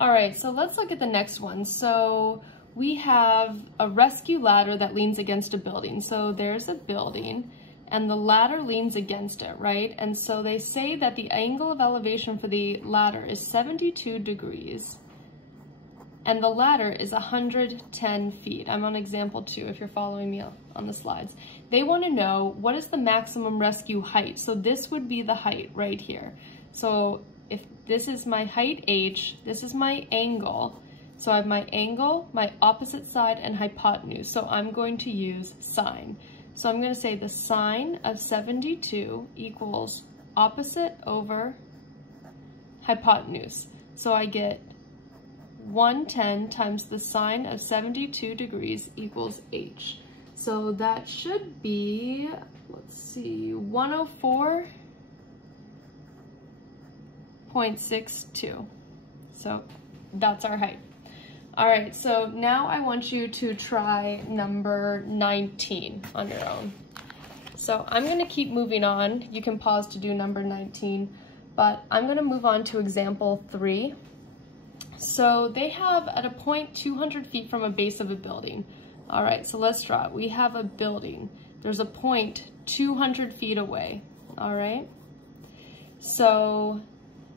All right, so let's look at the next one. So we have a rescue ladder that leans against a building. So there's a building and the ladder leans against it, right? And so they say that the angle of elevation for the ladder is 72 degrees and the ladder is 110 feet. I'm on example 2 if you're following me on the slides. They want to know what is the maximum rescue height. So this would be the height right here. So if this is my height h, this is my angle. So I have my angle, my opposite side, and hypotenuse. So I'm going to use sine. So I'm going to say the sine of 72 equals opposite over hypotenuse. So I get 110 times the sine of 72 degrees equals h. So that should be, let's see, 104.62. So that's our height. All right, so now I want you to try number 19 on your own. So I'm gonna keep moving on. You can pause to do number 19, but I'm gonna move on to example 3. So they have at a point 200 feet from a base of a building. All right, so let's draw it. We have a building. There's a point 200 feet away, all right? So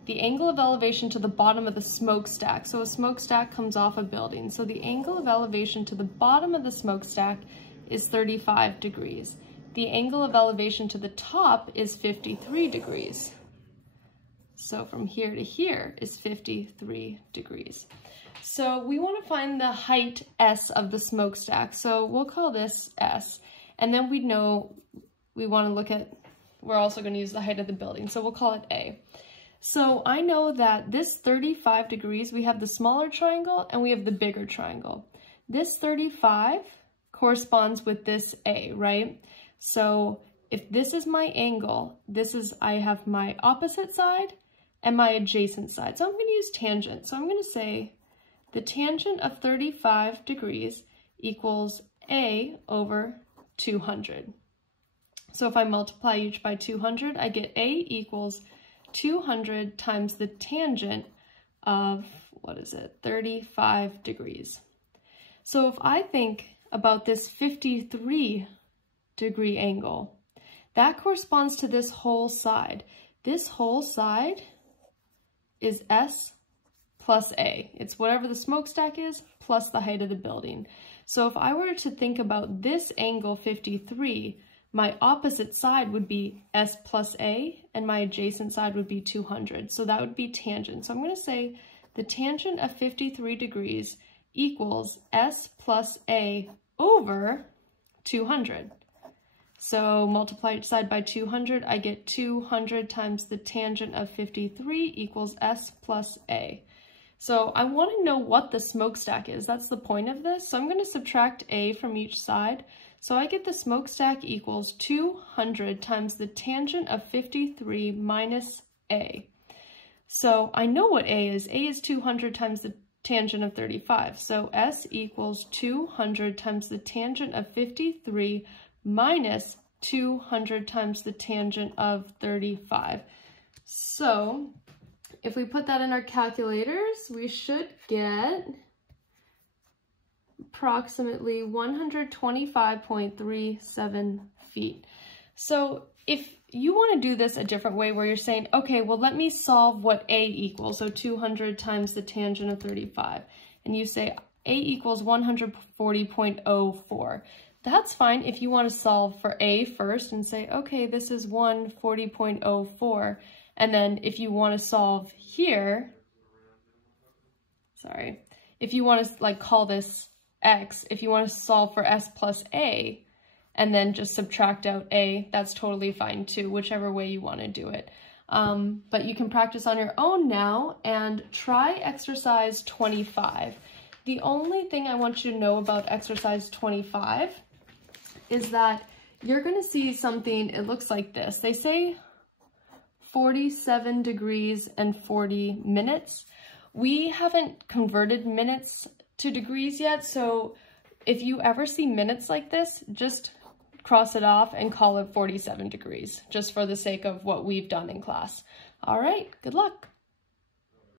the angle of elevation to the bottom of the smokestack. So a smokestack comes off a building. So the angle of elevation to the bottom of the smokestack is 35 degrees. The angle of elevation to the top is 53 degrees. So from here to here is 53 degrees. So we want to find the height S of the smokestack. So we'll call this S. And then we know we want to look at, we're also going to use the height of the building. So we'll call it A. So I know that this 35 degrees, we have the smaller triangle and we have the bigger triangle. This 35 corresponds with this A, right? So if this is my angle, I have my opposite side and my adjacent side. So I'm going to use tangent. So I'm going to say the tangent of 35 degrees equals A over 200. So if I multiply each by 200, I get A equals 200 times the tangent of, 35 degrees. So if I think about this 53 degree angle, that corresponds to this whole side. This whole side is S plus A. It's whatever the smokestack is plus the height of the building. So if I were to think about this angle 53, my opposite side would be S plus A, and my adjacent side would be 200. So that would be tangent. So I'm going to say the tangent of 53 degrees equals S plus A over 200. So multiply each side by 200, I get 200 times the tangent of 53 equals S plus A. So I want to know what the smokestack is. That's the point of this. So I'm going to subtract A from each side. So I get the smokestack equals 200 times the tangent of 53 minus A. So I know what A is. A is 200 times the tangent of 35. So S equals 200 times the tangent of 53 minus 200 times the tangent of 35. So if we put that in our calculators, we should get approximately 125.37 feet. So if you want to do this a different way where you're saying, okay, well, let me solve what A equals, so 200 times the tangent of 35, and you say A equals 140.04. That's fine if you want to solve for A first and say, okay, this is 140.04, and then if you want to solve here, if you want to like call this X, if you want to solve for S plus A and then just subtract out A, that's totally fine too, whichever way you want to do it. But you can practice on your own now and try exercise 25. The only thing I want you to know about exercise 25 is that you're going to see something, it looks like this. They say 47 degrees and 40 minutes. We haven't converted minutes to degrees yet, so if you ever see minutes like this, just cross it off and call it 47 degrees, just for the sake of what we've done in class. All right, good luck.